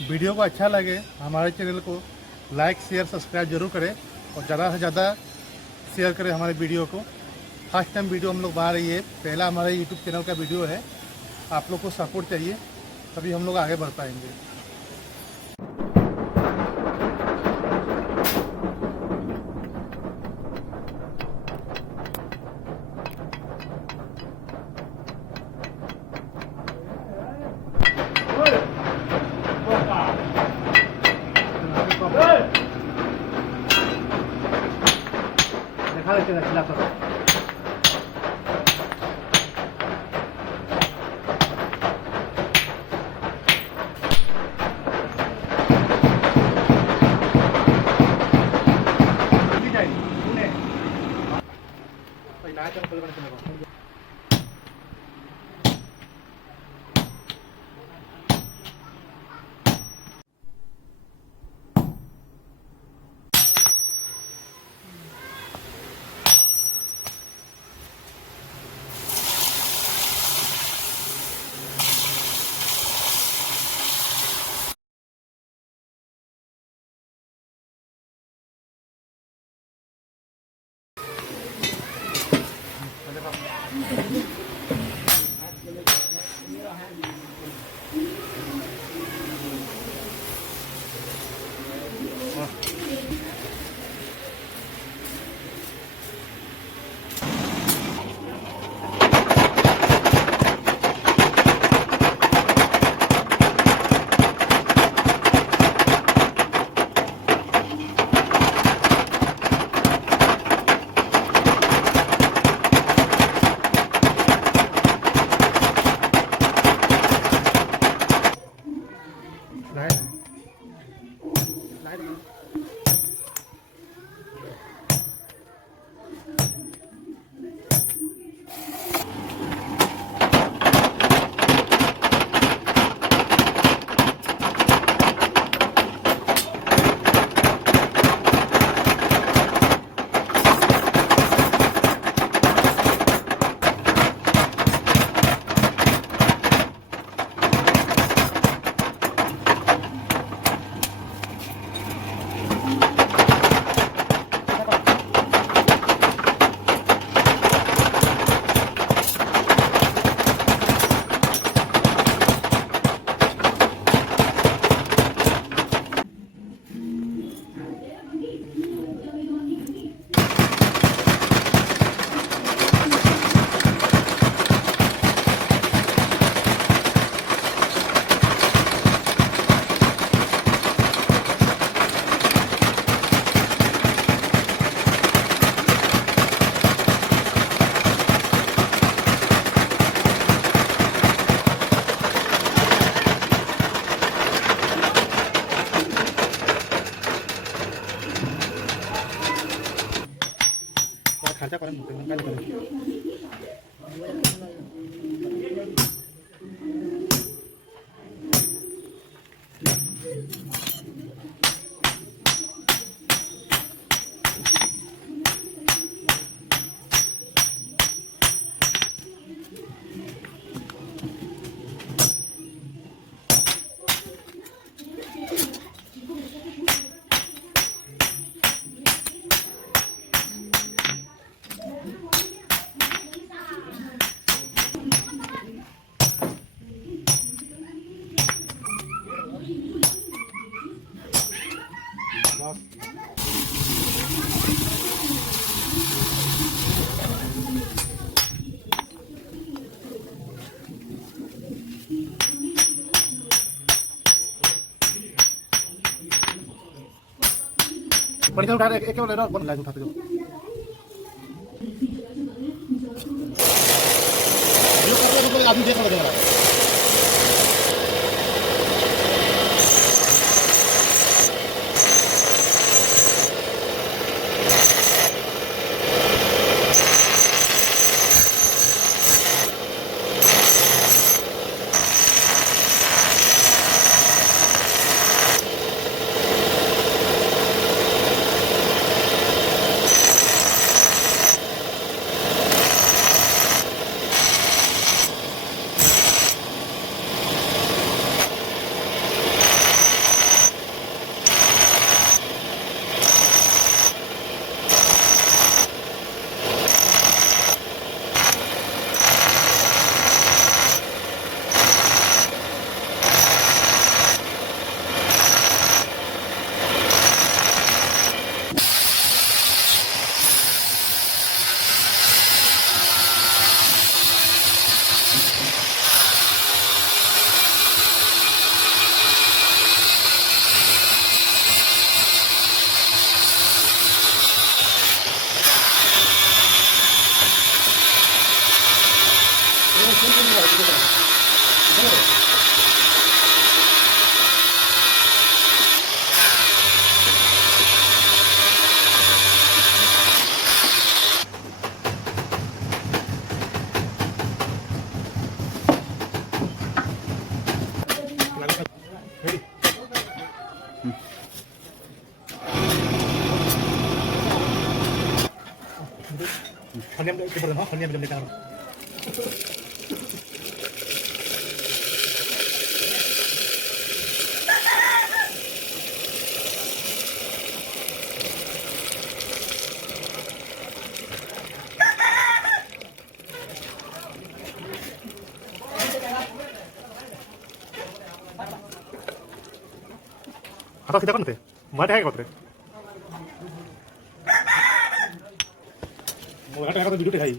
वीडियो को अच्छा लगे हमारे चैनल को लाइक शेयर सब्सक्राइब जरूर करें और ज़्यादा से ज़्यादा शेयर करें हमारे वीडियो को। फर्स्ट टाइम वीडियो हम लोग बना रही है, पहला हमारे यूट्यूब चैनल का वीडियो है। आप लोग को सपोर्ट चाहिए, तभी हम लोग आगे बढ़ पाएंगे। खर्चा करें काय करें पढ़ी उठा एक केवल लेना बन लाइट उठाते जो ये आदमी देख रहा है। आता किती कोणते मराठी आहे का कोणते मराठी आहे का व्हिडिओ खाई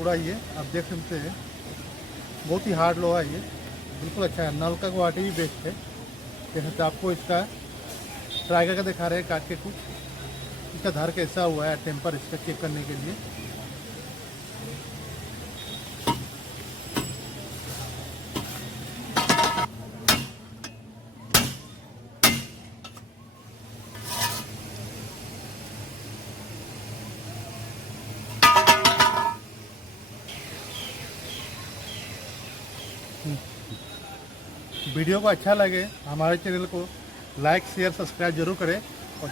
पूरा ये आप देख सकते हैं बहुत ही हार्ड लोहा है ये बिल्कुल अच्छा है नल का क्वालिटी भी बेस्ट है जैसे आपको इसका ट्राइगर का दिखा रहे हैं काट के कुछ इसका धार कैसा हुआ है टेम्पर इसका चेक करने के लिए वीडियो को अच्छा लगे हमारे चैनल को लाइक शेयर सब्सक्राइब जरूर करें और